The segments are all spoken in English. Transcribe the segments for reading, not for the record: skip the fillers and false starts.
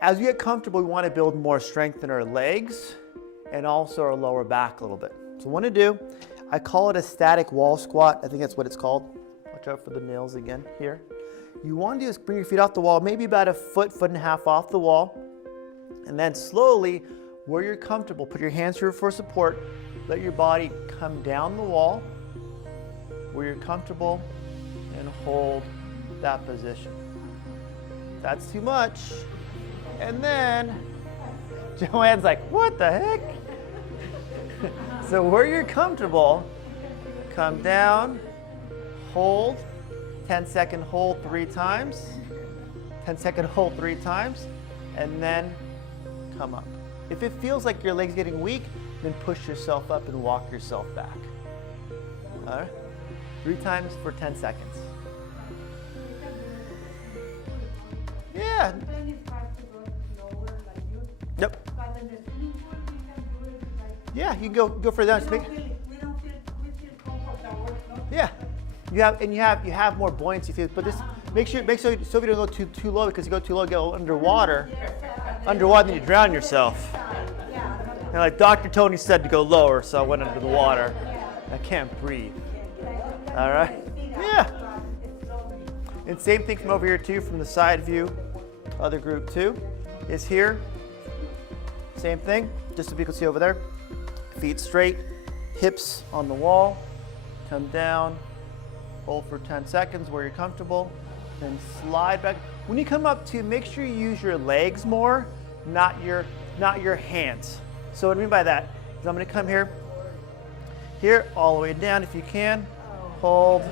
As we get comfortable, we want to build more strength in our legs and also our lower back a little bit. So what I want to do, I call it a static wall squat. I think that's what it's called. Watch out for the nails again here. You want to do is bring your feet off the wall, maybe about a foot, foot and a half off the wall. And then slowly, where you're comfortable, put your hands here for support. Let your body come down the wall where you're comfortable and hold that position. That's too much. And then, Joanne's like, what the heck? So where you're comfortable, come down, hold, 10-second hold 3 times, 10-second hold 3 times, and then come up. If it feels like your leg's getting weak, then push yourself up and walk yourself back. All right? 3 times for 10 seconds. Yeah. Yep. Yeah, you can go further down. We feel comfortable. Yeah. You have more buoyancy. But this make sure you don't go too low, because you go too low, you go underwater. Underwater, then you drown yourself. And like Dr. Tony said to go lower, so I went under the water. I can't breathe. All right? Yeah. And same thing from over here too, from the side view. Other group too is here. Same thing, just so people see over there. Feet straight, hips on the wall. Come down, hold for 10 seconds where you're comfortable, then slide back. When you come up to, make sure you use your legs more, not your hands. So what I mean by that is I'm going to come here, all the way down if you can, hold,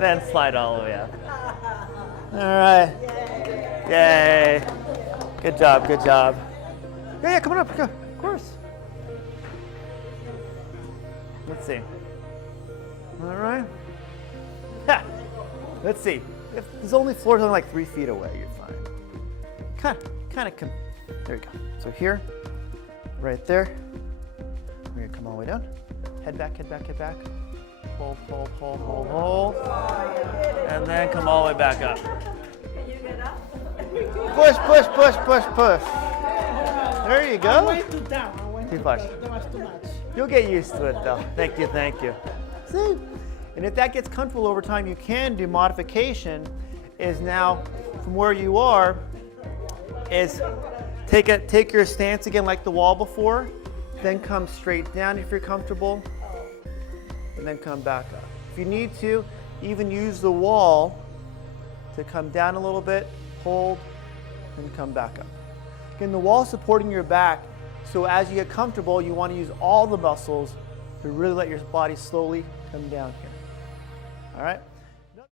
then slide all the way up. All right. Yay. Good job, good job. Yeah, come on up, go. Of course. Let's see. All right. Ha. Let's see. If there's only floor's only like 3 feet away, you're fine. Kind of come. There you go. So here, right there. We're gonna come all the way down. Head back, head back, head back. Hold, hold, hold, hold, hold. And then come all the way back up. Can you get up? Push, push, push, push, push. There you go. I went too down. Too much. That was too much. You'll get used to it though. Thank you, thank you. See? And if that gets comfortable over time, you can do modification is now from where you are is take your stance again like the wall before, then come straight down if you're comfortable, and then come back up. If you need to, even use the wall to come down a little bit, hold, and come back up. Again, the wall is supporting your back, so as you get comfortable, you want to use all the muscles to really let your body slowly come down here. All right?